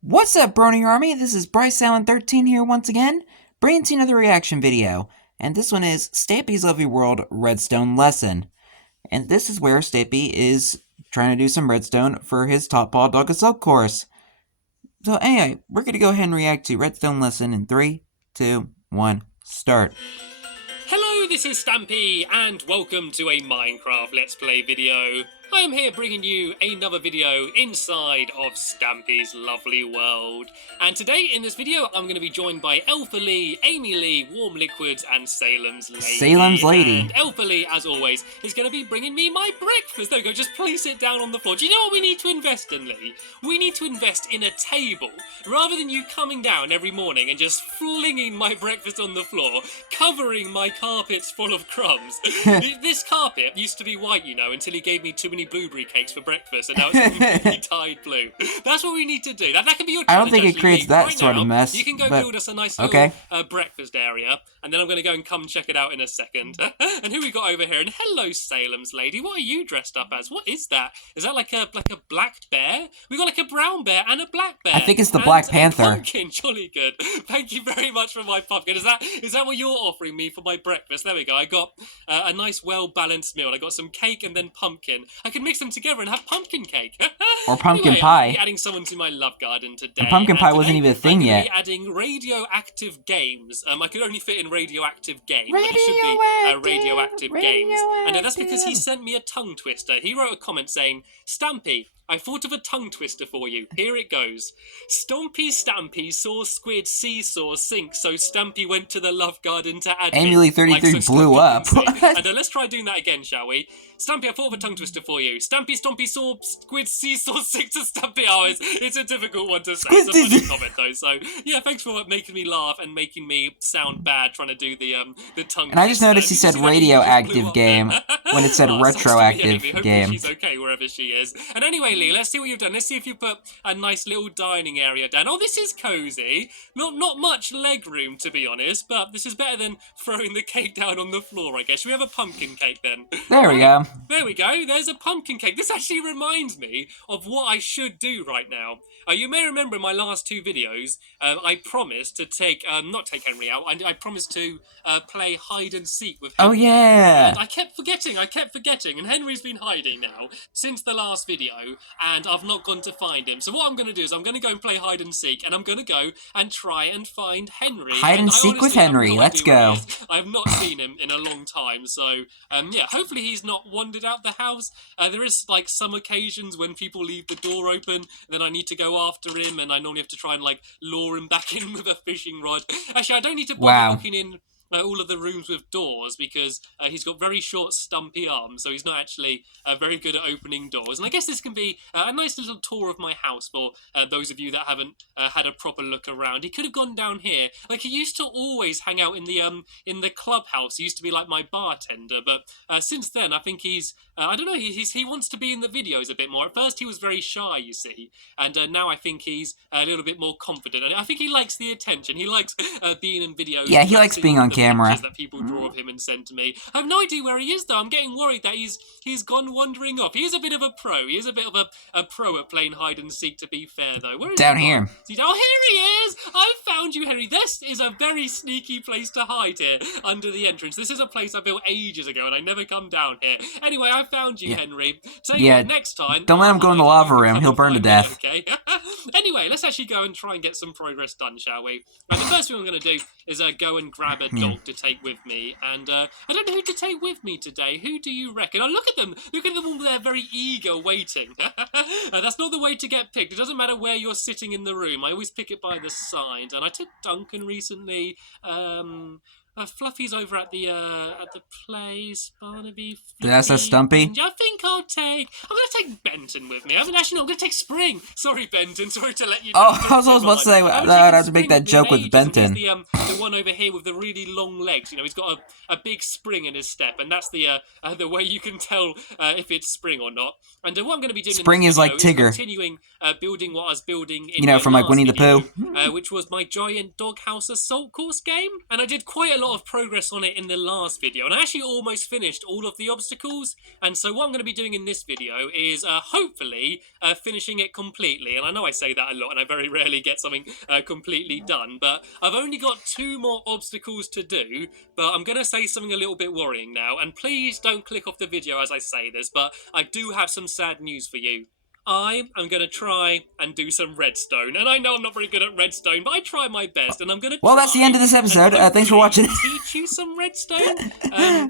What's up, Brony Army? This is BryceAllen13 here once again, bringing to you another reaction video. And this one is Stampy's Lovely World Redstone Lesson. And this is where Stampy is trying to do some redstone for his Top Ball Dog Assault course. So anyway, we're going to go ahead and react to Redstone Lesson in 3, 2, 1, start. Hello, this is Stampy, and welcome to a Minecraft Let's Play video. I am here bringing you another video inside of Stampy's lovely world. And today in this video, I'm going to be joined by Alpha Lee, Amy Lee, Warm Liquids, and Salem's Lady. Salem's Lady. And Alpha Lee, as always, is going to be bringing me my breakfast. There we go, just place it down on the floor. Do you know what we need to invest in, Lee? We need to invest in a table. Rather than you coming down every morning and just flinging my breakfast on the floor, covering my carpets full of crumbs. This carpet used to be white, you know, until he gave me too many blueberry cakes for breakfast, and now it's completely dyed blue. That's what we need to do. That can be your challenge. I don't think it creates that right sort now, of mess. You can go build us a nice little breakfast area, and then I'm going to go and come check it out in a second. And who we got over here? And hello, Salem's Lady. What are you dressed up as? What is that? Is that like a black bear? We got like a brown bear and a black bear. I think it's the Black Panther. Pumpkin, jolly good. Thank you very much for my pumpkin. Is that what you're offering me for my breakfast? There we go. I got a nice, well-balanced meal. I got some cake and then pumpkin. I can mix them together and have pumpkin cake. Or pumpkin anyway, pie. I'm adding someone to my love garden today. And pumpkin pie wasn't even a thing yet. I'm adding radioactive games. I could only fit in radioactive game, but it should be radioactive games. And that's because he sent me a tongue twister. He wrote a comment saying, Stampy, I thought of a tongue twister for you. Here it goes. Stompy Stampy saw squid seesaw sink, so Stampy went to the love garden to add Amy33 like, blew up. And let's try doing that again, shall we? Stampy, I thought of a tongue twister for you. Stampy Stompy saw squid seesaw sink to Stampy. Oh, it's a difficult one to say. It's a funny comment though. So yeah, thanks for making me laugh and making me sound bad trying to do the tongue. And I just noticed he said radioactive game when it said retroactive game. She's okay wherever she is. And anyway, Lee, let's see what you've done. Let's see if you put a nice little dining area down. Oh, this is cozy. Not much leg room, to be honest, but this is better than throwing the cake down on the floor, I guess. Should we have a pumpkin cake then? There we go. There we go. There's a pumpkin cake. This actually reminds me of what I should do right now. You may remember in my last two videos, I promised to take, not take Henry out, I promised to play hide and seek with Henry. Oh, yeah. And I kept forgetting, and Henry's been hiding now since the last video, and I've not gone to find him. So what I'm going to do is I'm going to go and play hide and seek, and I'm going to go and try and find Henry. Hide and seek with Henry. Let's go. I've not seen him in a long time, so yeah, hopefully he's not wandered out the house. There is like some occasions when people leave the door open, then I need to go after him, and I normally have to try and like lure him back in with a fishing rod. Actually, I don't need to bother looking in all of the rooms with doors because he's got very short stumpy arms, so he's not actually very good at opening doors. And I guess this can be a nice little tour of my house for those of you that haven't had a proper look around. He could have gone down here. Like, he used to always hang out in the clubhouse. He used to be like my bartender, but since then I think he's I don't know, he wants to be in the videos a bit more. At first he was very shy, you see, and now I think he's a little bit more confident, and I think he likes the attention. He likes being in videos. Yeah, he likes being on camera. That people draw of him and send to me. I have no idea where he is though. I'm getting worried that he's gone wandering off. He is a bit of a pro. He is a bit of a pro at playing hide and seek, to be fair though. Where is down he here? Oh, here he is! I found you, Henry. This is a very sneaky place to hide here under the entrance. This is a place I built ages ago and I never come down here. Anyway, I found you, Henry. So yeah, next time, don't let him go in the lava room. He'll burn to death. Okay. Anyway, let's actually go and try and get some progress done, shall we? The first thing I'm going to do is go and grab a dog to take with me, and I don't know who to take with me today. Who do you reckon? Oh, look at them all there, very eager, waiting. That's not the way to get picked. It doesn't matter where you're sitting in the room. I always pick it by the side, and I took Duncan recently. Fluffy's over at the place. Barnaby. That's a Stumpy. I think I'm gonna take Benton with me. I'm gonna take Spring. Sorry, Benton. Sorry to let you know. Oh, I was supposed to say I'd have to make that joke with Benton. The one over here with the really long legs. You know, he's got a big spring in his step, and that's the way you can tell if it's Spring or not. And what I'm going to be doing Spring is like Tigger. Continuing building what I was building in from like Winnie the Pooh, which was my giant doghouse assault course game, and I did quite a lot lot of progress on it in the last video, and I actually almost finished all of the obstacles. And so what I'm going to be doing in this video is hopefully finishing it completely. And I know I say that a lot, and I very rarely get something completely done, but I've only got 2 more obstacles to do. But I'm going to say something a little bit worrying now, and please don't click off the video as I say this, but I do have some sad news for you. I am going to try and do some redstone. And I know I'm not very good at redstone, but I try my best. And I'm going to Well, that's the end of this episode. Thanks for watching. Teach you some redstone.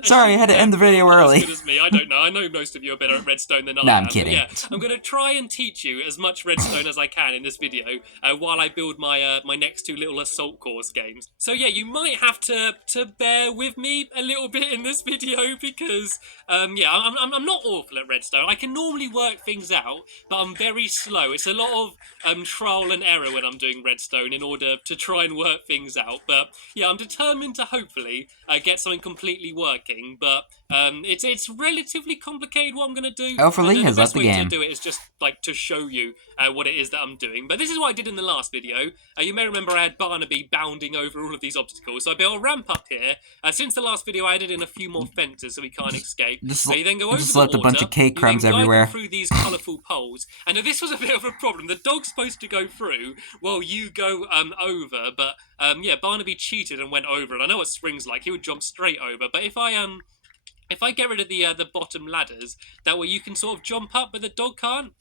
Sorry, I had to end the video early. As good as me. I don't know. I know most of you are better at redstone than I am. No, I'm kidding. Yeah, I'm going to try and teach you as much redstone as I can in this video while I build my my next 2 little assault course games. So yeah, you might have to bear with me a little bit in this video because yeah, I'm not awful at redstone. I can normally work things out, but I'm very slow. It's a lot of trial and error when I'm doing redstone in order to try and work things out. But yeah, I'm determined to hopefully get something completely working. But it's relatively complicated what I'm going to do. Hopefully, has left the game. The best way to do it is just like to show you what it is that I'm doing. But this is what I did in the last video. You may remember I had Barnaby bounding over all of these obstacles. So I built a ramp up here. Since the last video, I added in a few more fences so we can't escape. You then go over the water. Left a bunch of cake crumbs everywhere. Through these colourful poles. And now this was a bit of a problem. The dog's supposed to go through while you go over. But yeah, Barnaby cheated and went over. And I know what Spring's like. He would jump straight over. But if I get rid of the bottom ladders, that way you can sort of jump up, but the dog can't.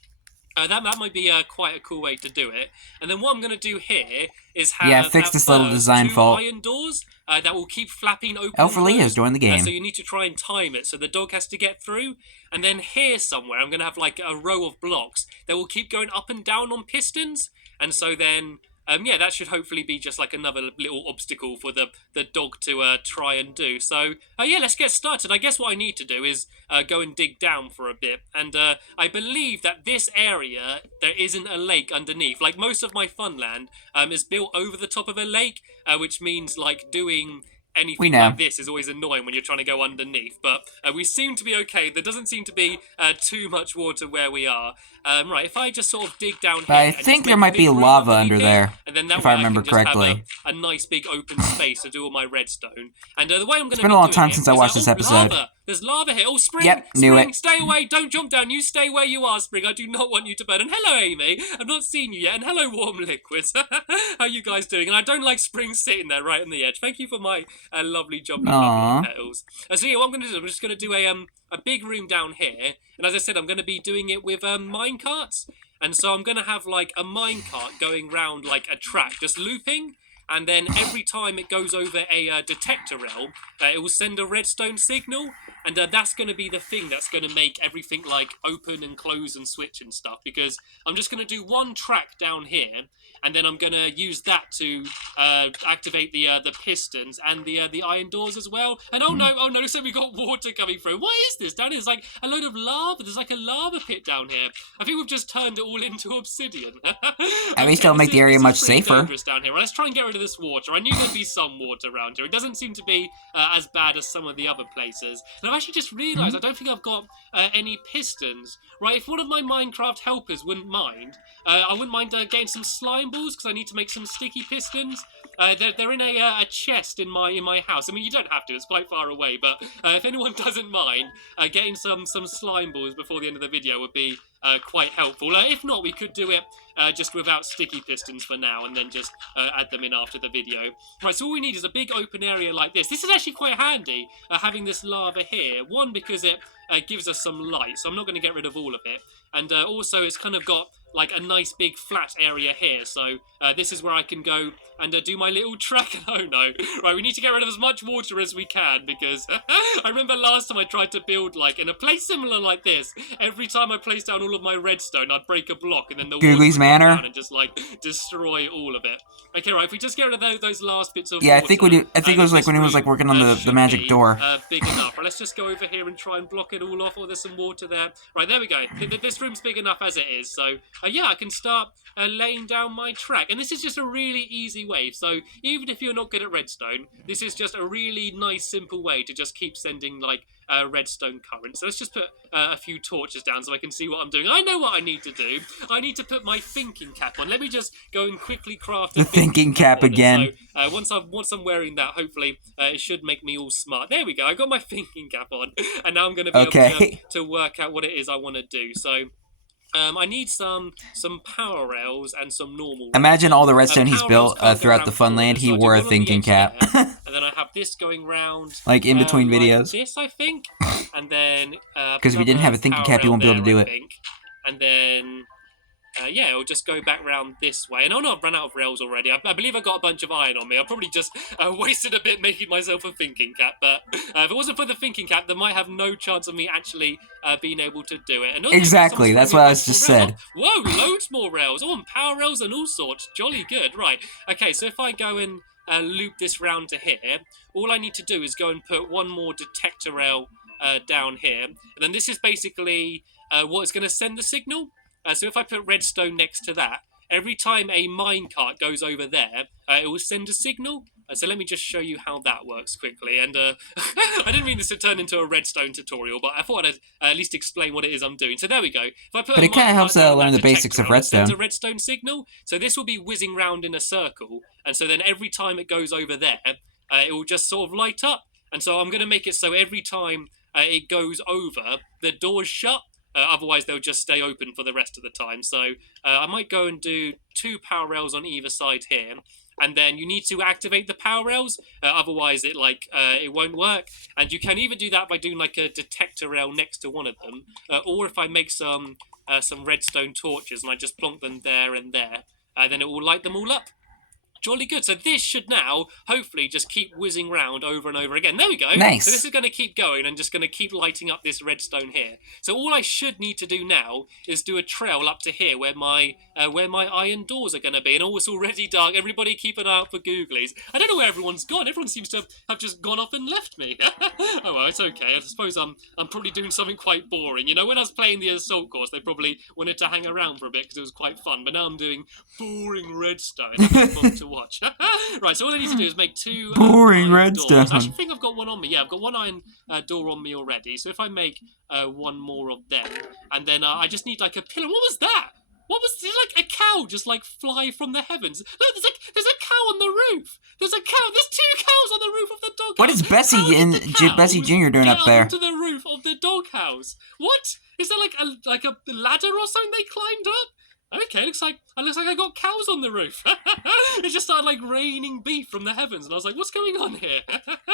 That might be quite a cool way to do it. And then what I'm going to do here is have fix this little design 2 fault. iron doors that will keep flapping open. Hopefully, has joined the game. So you need to try and time it so the dog has to get through. And then here somewhere, I'm going to have like a row of blocks that will keep going up and down on pistons. And so then yeah, that should hopefully be just like another little obstacle for the dog to try and do. So yeah, let's get started. I guess what I need to do is go and dig down for a bit. And I believe that this area, there isn't a lake underneath. Like most of my Funland is built over the top of a lake, which means like doing anything like this is always annoying when you're trying to go underneath, but we seem to be okay. There doesn't seem to be too much water where we are. Right, if I just sort of dig down here... I think there might be lava under there, and then that if way I remember correctly. Have a nice big open space to do all my redstone. And the way I'm going to It's been a long time since I watched this episode. Lava. There's lava here. Oh, Spring! Yep, knew Spring, it. Stay away. Don't jump down. You stay where you are, Spring. I do not want you to burn. And hello, Amy. I've not seen you yet. And hello, Warm Liquids. How you guys doing? And I don't like Spring sitting there right on the edge. Thank you for my lovely job, lovely petals. So yeah, what I'm going to do, I'm just going to do a big room down here. And as I said, I'm going to be doing it with mine carts. And so I'm going to have like a minecart going round like a track, just looping. And then every time it goes over a detector rail, it will send a redstone signal. And that's going to be the thing that's going to make everything like open and close and switch and stuff. Because I'm just going to do one track down here. And then I'm going to use that to activate the pistons and the iron doors as well. And oh no, looks like we got water coming through. What is this down here? There's like a load of lava. There's like a lava pit down here. I think we've just turned it all into obsidian. At least it'll make the area much safer. Down here. Well, let's try and get rid of this water. I knew there'd be some water around here. It doesn't seem to be as bad as some of the other places. And I've actually just realised I don't think I've got any pistons. Right, if one of my Minecraft helpers wouldn't mind, I wouldn't mind getting some slime balls because I need to make some sticky pistons. They're in a chest in my house. I mean, you don't have to; it's quite far away. But if anyone doesn't mind, getting some slime balls before the end of the video would be quite helpful. If not, we could do it just without sticky pistons for now, and then just add them in after the video. Right, so all we need is a big open area like this. This is actually quite handy, having this lava here. One, because it gives us some light, so I'm not going to get rid of all of it. And also, it's kind of got like a nice big flat area here, so this is where I can go and do my little track. Oh no, right, we need to get rid of as much water as we can, because I remember last time I tried to build like in a place similar like this. Every time I placed down all of my redstone, I'd break a block and then the water would come down and just like destroy all of it. Okay, right, if we just get rid of those last bits of water, I think it was like when he was like working on the magic door. Big enough. Right, let's just go over here and try and block it all off. Oh, there's some water there. Right, there we go. This room's big enough as it is, so yeah, I can start laying down my track. And this is just a really easy way. So even if you're not good at redstone, this is just a really nice, simple way to just keep sending like redstone current. So let's just put a few torches down so I can see what I'm doing. I know what I need to do. I need to put my thinking cap on. Let me just go and quickly craft a The thinking cap again. So once I'm wearing that, hopefully it should make me all smart. There we go. I got my thinking cap on, and now I'm going to be able to work out what it is I want to do. So I need some power rails and some normal. Imagine all the redstone he's built throughout the Funland. He wore a thinking cap. And then I have this going round, like in between videos. Like this, I think. And then because if you didn't have a thinking cap, you won't be able to do it. And then yeah, it'll just go back round this way. And oh no, I've run out of rails already. I believe I got a bunch of iron on me. I probably just wasted a bit making myself a thinking cap. But if it wasn't for the thinking cap, they might have no chance of me actually being able to do it. And exactly, that's what I was just said. Whoa, loads more rails. Oh, and power rails and all sorts. Jolly good. Right. Okay, so if I go and loop this round to here, all I need to do is go and put one more detector rail down here. And then this is basically what is going to send the signal. So if I put redstone next to that, every time a minecart goes over there, it will send a signal. So let me just show you how that works quickly. And I didn't mean this to turn into a redstone tutorial, but I thought I'd at least explain what it is I'm doing. So there we go. If I put but it kind of helps learn the basics of redstone. It sends a redstone signal. So this will be whizzing round in a circle. And so then every time it goes over there, it will just sort of light up. And so I'm going to make it so every time it goes over, the door's shut. Otherwise, they'll just stay open for the rest of the time. So I might go and do 2 power rails on either side here. And then you need to activate the power rails. Otherwise, it won't work. And you can either do that by doing like a detector rail next to one of them. Or if I make some redstone torches and I just plonk them there and there, then it will light them all up. Jolly good. So this should now, hopefully, just keep whizzing round over and over again. There we go. Nice. So this is going to keep going and just going to keep lighting up this redstone here. So all I should need to do now is do a trail up to here where my iron doors are going to be. And it's already dark. Everybody keep an eye out for googlies. I don't know where everyone's gone. Everyone seems to have just gone off and left me. Oh, well, it's okay. I suppose I'm probably doing something quite boring. You know, when I was playing the assault course, they probably wanted to hang around for a bit because it was quite fun. But now I'm doing boring redstone. It's fun to watch. Right, so all I need to do is make 2 boring redstone. I actually think I've got one on me. Yeah, I've got one iron door on me already. So if I make one more of them, and then I just need like a pillar. What was that? What was there? Like a cow just like fly from the heavens? Look, there's a cow on the roof. There's a cow. There's 2 cows on the roof of the doghouse. What is Bessie and Bessie Jr. doing up there? Onto the roof of the doghouse. What? Is there like a ladder or something they climbed up? Okay, looks like I got cows on the roof. It just started like raining beef from the heavens, and I was like, "What's going on here?"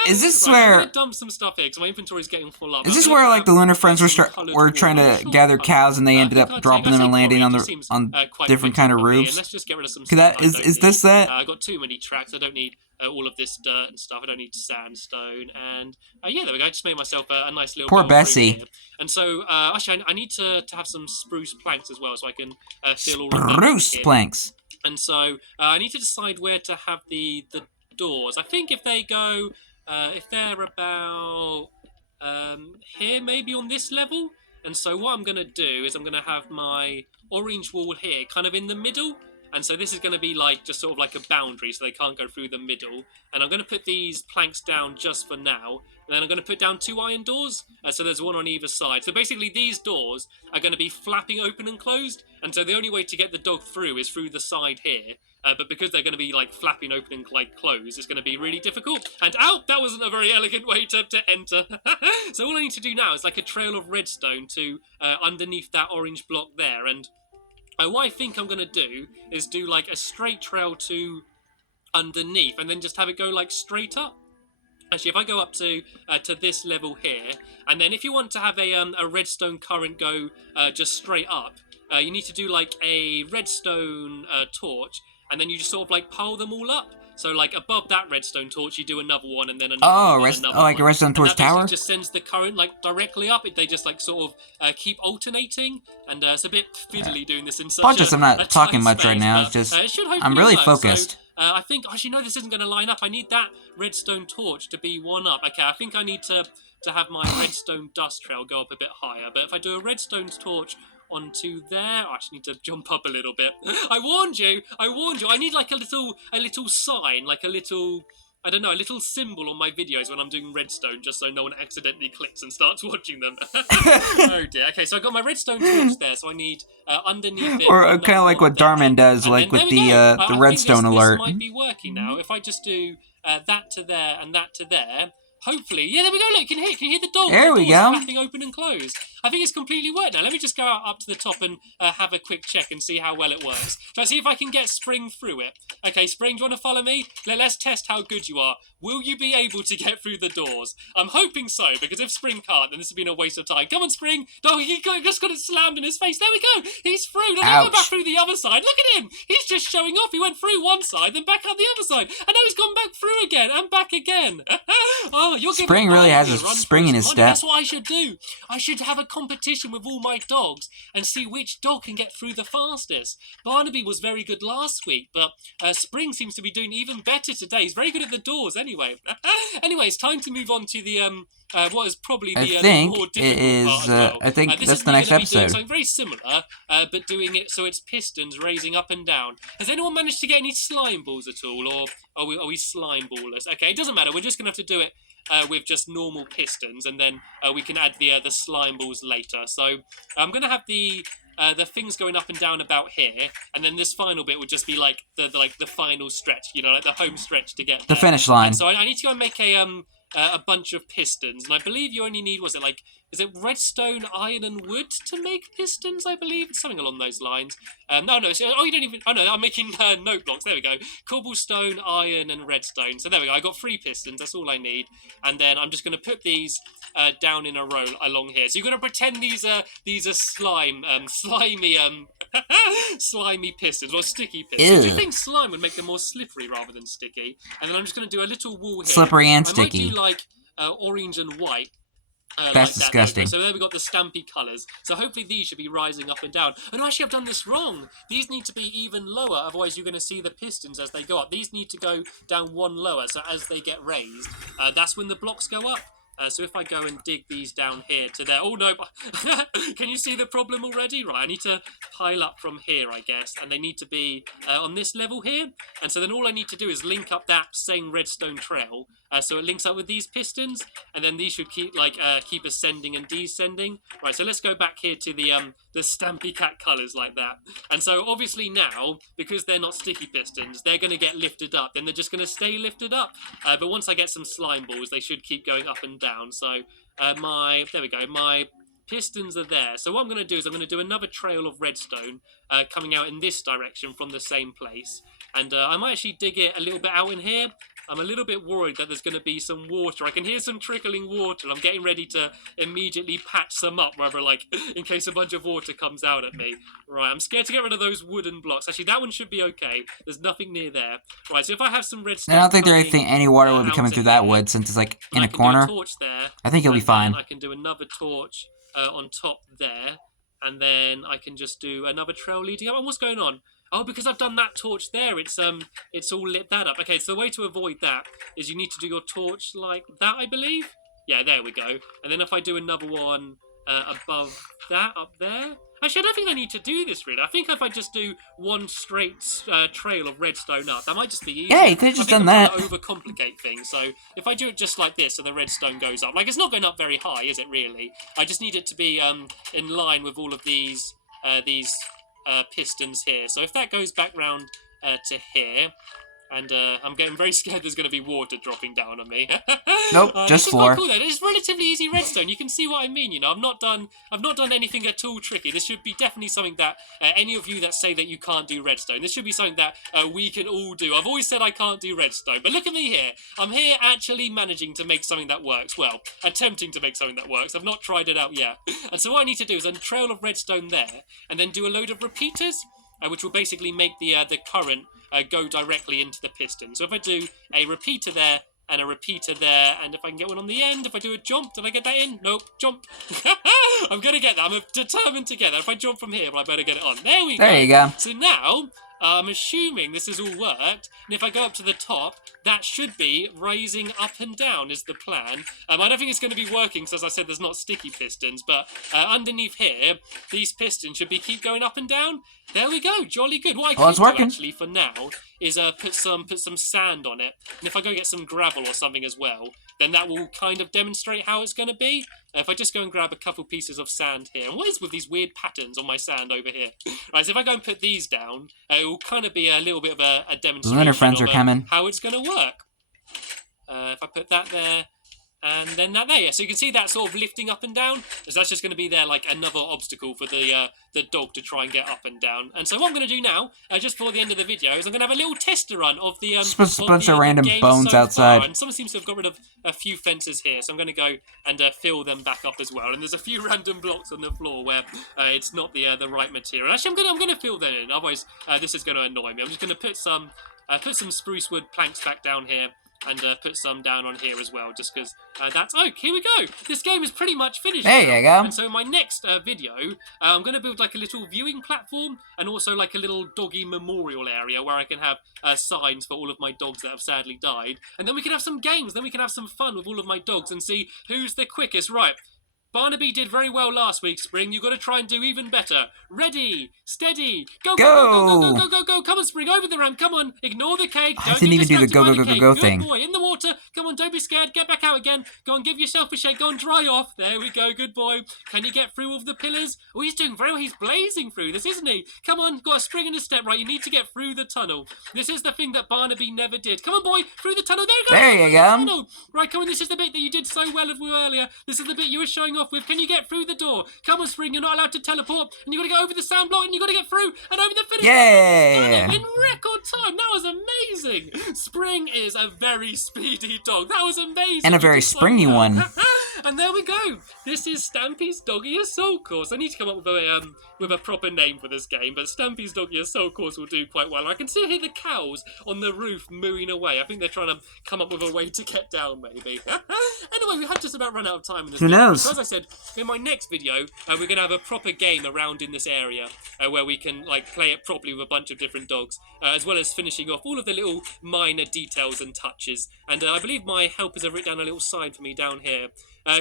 Is this right, where? I'm gonna dump some stuff here because my inventory's getting full up. Is this where like the Lunar Friends were trying to gather cows and they ended up dropping them and landing on different kind of roofs? Let's just get rid of some. Is this that? I got too many tracks. I don't need all of this dirt and stuff. I don't need sandstone. And yeah, there we go. I just made myself a nice little. Poor Bessie. And so actually, I need to have some spruce planks as well, so I can fill all of that. Spruce planks. And so I need to decide where to have the doors. I think if they go, if they're about here, maybe on this level. And so what I'm going to do is I'm going to have my orange wall here, kind of in the middle. And so this is going to be like just sort of like a boundary, so they can't go through the middle. And I'm going to put these planks down just for now. And then I'm going to put down 2 iron doors. So there's one on either side. So basically these doors are going to be flapping open and closed. And so the only way to get the dog through is through the side here. But because they're going to be like flapping open and like closed, it's going to be really difficult. And out! That wasn't a very elegant way to enter. So all I need to do now is like a trail of redstone to underneath that orange block there. And what I think I'm going to do is do like a straight trail to underneath and then just have it go like straight up. Actually, if I go up to this level here, and then if you want to have a redstone current go just straight up, you need to do like a redstone torch, and then you just sort of like pile them all up. So like above that redstone torch, you do another one, and then another one. Like a redstone torch tower? It just sends the current like directly up. They just like sort of keep alternating, and it's a bit fiddly doing this in such I'm not talking much right now. It's just I'm really focused. So, I think actually no, this isn't going to line up. I need that redstone torch to be 1 up. Okay, I think I need to have my redstone dust trail go up a bit higher. But if I do a redstone torch onto there, I actually need to jump up a little bit. I warned you. I need like a little sign, like a little I don't know, a little symbol on my videos when I'm doing redstone, just so no one accidentally clicks and starts watching them. Oh dear. Okay, so I got my redstone torch there, so I need underneath it. Or kind of like what Darman does, and like then, with there we go. the I think redstone this alert. might be working now. If I just do that to there and that to there, hopefully, yeah, there we go. Look, can you hear the door? There we go. Flapping open and close. I think it's completely worked now. Let me just go out up to the top and have a quick check and see how well it works. Shall I see if I can get Spring through it? Okay, Spring, do you want to follow me? Let's test how good you are. Will you be able to get through the doors? I'm hoping so, because if Spring can't, then this has been a waste of time. Come on, Spring. No, he just got it slammed in his face. There we go. He's through. Now go back through the other side. Look at him. He's just showing off. He went through one side, then back out the other side. And now he's gone back through again and back again. Oh, you're Spring really has a spring in his step. That's what I should do. I should have a competition with all my dogs and see which dog can get through the fastest. Barnaby was very good last week, but Spring seems to be doing even better today. He's very good at the doors anyway. Anyway, it's time to move on to the what is probably the more difficult part as well. I think that's the next episode. Something very similar, but doing it so it's pistons raising up and down. Has anyone managed to get any slime balls at all, or are we slime ballers? Okay, it doesn't matter. We're just gonna have to do it with just normal pistons, and then we can add the slime balls later. So I'm gonna have the things going up and down about here, and then this final bit would just be like the final stretch, like the home stretch to get there. The finish line. And so I need to go and make a bunch of pistons, and I believe you only need, is it redstone, iron, and wood to make pistons? I believe it's something along those lines. You don't even. Oh no, I'm making note blocks. There we go. Cobblestone, iron, and redstone. So there we go. I got 3 pistons. That's all I need. And then I'm just going to put these down in a row along here. So you're going to pretend these are slimy slimy pistons or sticky pistons. Ew. Do you think slime would make them more slippery rather than sticky? And then I'm just going to do a little wall here. Slippery and sticky. I might do orange and white. That's disgusting. So there we got the Stampy colours. So hopefully these should be rising up and down. And actually I've done this wrong. These need to be even lower, otherwise you're going to see the pistons as they go up. These need to go down one lower, so as they get raised, that's when the blocks go up. So if I go and dig these down here to there... Oh, no. Can you see the problem already? Right, I need to pile up from here, I guess. And they need to be on this level here. And so then all I need to do is link up that same redstone trail. So it links up with these pistons. And then these should keep ascending and descending. Right, so let's go back here to the Stampy Cat colours like that. And so obviously now, because they're not sticky pistons, they're going to get lifted up. Then they're just going to stay lifted up. But once I get some slime balls, they should keep going up and down. So there we go, my pistons are there. So what I'm going to do is I'm going to do another trail of redstone coming out in this direction from the same place. And I might actually dig it a little bit out in here. I'm a little bit worried that there's going to be some water. I can hear some trickling water. I'm getting ready to immediately patch some up, in case a bunch of water comes out at me. Right, I'm scared to get rid of those wooden blocks. Actually, that one should be okay. There's nothing near there. Right, so if I have some redstone... I don't think any water will be coming through that wood, since it's like in a corner. Do a torch there, I think you'll be fine. I can do another torch on top there. And then I can just do another trail leading up. And what's going on? Oh, because I've done that torch there, it's all lit that up. Okay, so the way to avoid that is you need to do your torch like that, I believe. Yeah, there we go. And then if I do another one above that, up there... Actually, I don't think I need to do this, really. I think if I just do one straight trail of redstone up, that might just be easy. Yeah, you could have just done that. I think I'm going to overcomplicate things. So if I do it just like this, so the redstone goes up. It's not going up very high, is it, really? I just need it to be in line with all of these pistons here. So if that goes back round to here, and I'm getting very scared there's going to be water dropping down on me. Nope, just floor. Cool, it's relatively easy redstone. You can see what I mean. I've not done anything at all tricky. This should be definitely something that any of you that say that you can't do redstone, this should be something that we can all do. I've always said I can't do redstone, but look at me here. I'm here actually managing to make something that works. Well, attempting to make something that works. I've not tried it out yet. And so what I need to do is a trail of redstone there, and then do a load of repeaters, which will basically make the current go directly into the piston. So if I do a repeater there and a repeater there, and if I can get one on the end, if I do a jump, did I get that in? Nope, jump. I'm going to get that. I'm determined to get that. If I jump from here, I better get it on. There we go. There you go. So now... I'm assuming this has all worked, and if I go up to the top, that should be raising up and down is the plan. I don't think it's going to be working, because as I said, there's not sticky pistons, but underneath here, these pistons should keep going up and down, There we go, jolly good. What I Well, it's could do working. actually for now is put some sand on it, and if I go get some gravel or something as well, then that will kind of demonstrate how it's going to be. If I just go and grab a couple pieces of sand here, and what is with these weird patterns on my sand over here? Right, so if I go and put these down, it will kind of be a little bit of a demonstration Lunar friends of are coming. how it's going to work. If I put that there, and then that there, yeah. So you can see that sort of lifting up and down, as that's just going to be there like another obstacle for the dog to try and get up and down. And so what I'm going to do now, just before the end of the video, is I'm going to have a little tester run of the bunch of random bones so outside. far. And someone seems to have got rid of a few fences here, so I'm going to go and fill them back up as well. And there's a few random blocks on the floor where it's not the right material. Actually, I'm going to fill them in. Otherwise, this is going to annoy me. I'm just going to put some spruce wood planks back down here. And put some down on here as well, just because that's... Oh, here we go! This game is pretty much finished. There you go. And so in my next video, I'm going to build like a little viewing platform and also like a little doggy memorial area where I can have signs for all of my dogs that have sadly died. And then we can have some games, then we can have some fun with all of my dogs and see who's the quickest. Right. Barnaby did very well last week, Spring. You've got to try and do even better. Ready, steady, go, go, go, go, go, go, go, go. Come on, Spring, over the ramp. Come on, ignore the cake. I didn't even do the go, go, go, go, go thing. Good boy, in the water. Come on, don't be scared. Get back out again. Go and give yourself a shake. Go and dry off. There we go, good boy. Can you get through all of the pillars? Oh, he's doing very well. He's blazing through this, isn't he? Come on, got a spring and a step, right? You need to get through the tunnel. This is the thing that Barnaby never did. Come on, boy, through the tunnel. There you go. There you go. Right, come on, this is the bit that you did so well with earlier. This is the bit you were showing off with. Can you get through the door? Come on, Spring, you're not allowed to teleport, and you got to go over the sand block, and you got to get through and over the finish. Yeah! In record time. That was amazing. Spring is a very speedy dog. That was amazing. And a very springy one. And there we go. This is Stampy's Doggy Assault Course. I need to come up with a proper name for this game, but Stampy's Doggy Assault Course will do quite well. I can still hear the cows on the roof mooing away. I think they're trying to come up with a way to get down, maybe. Anyway, we have just about run out of time in this Who video. knows? So as I said, in my next video, we're going to have a proper game around in this area where we can like play it properly with a bunch of different dogs, as well as finishing off all of the little minor details and touches. And I believe my helpers have written down a little sign for me down here.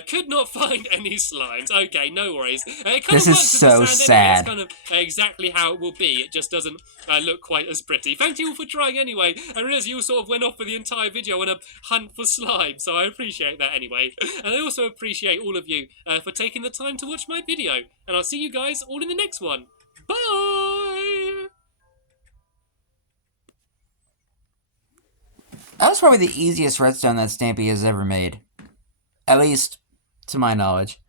Could not find any slimes. Okay, no worries. It kind This of is works so with the sand sad. anyway. It's kind of exactly how it will be. It just doesn't look quite as pretty. Thank you all for trying anyway. I realise you all sort of went off for the entire video on a hunt for slime, so I appreciate that anyway. And I also appreciate all of you for taking the time to watch my video. And I'll see you guys all in the next one. Bye! That was probably the easiest redstone that Stampy has ever made. At least, to my knowledge.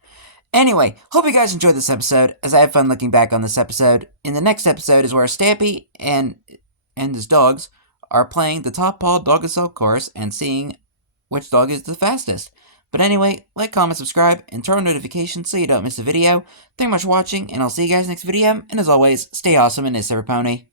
Anyway, hope you guys enjoyed this episode, as I have fun looking back on this episode. In the next episode is where Stampy and his dogs are playing the Top Paw Dog Assault course and seeing which dog is the fastest. But anyway, like, comment, subscribe, and turn on notifications so you don't miss a video. Thank you much for watching, and I'll see you guys next video. And as always, stay awesome and this is Pony.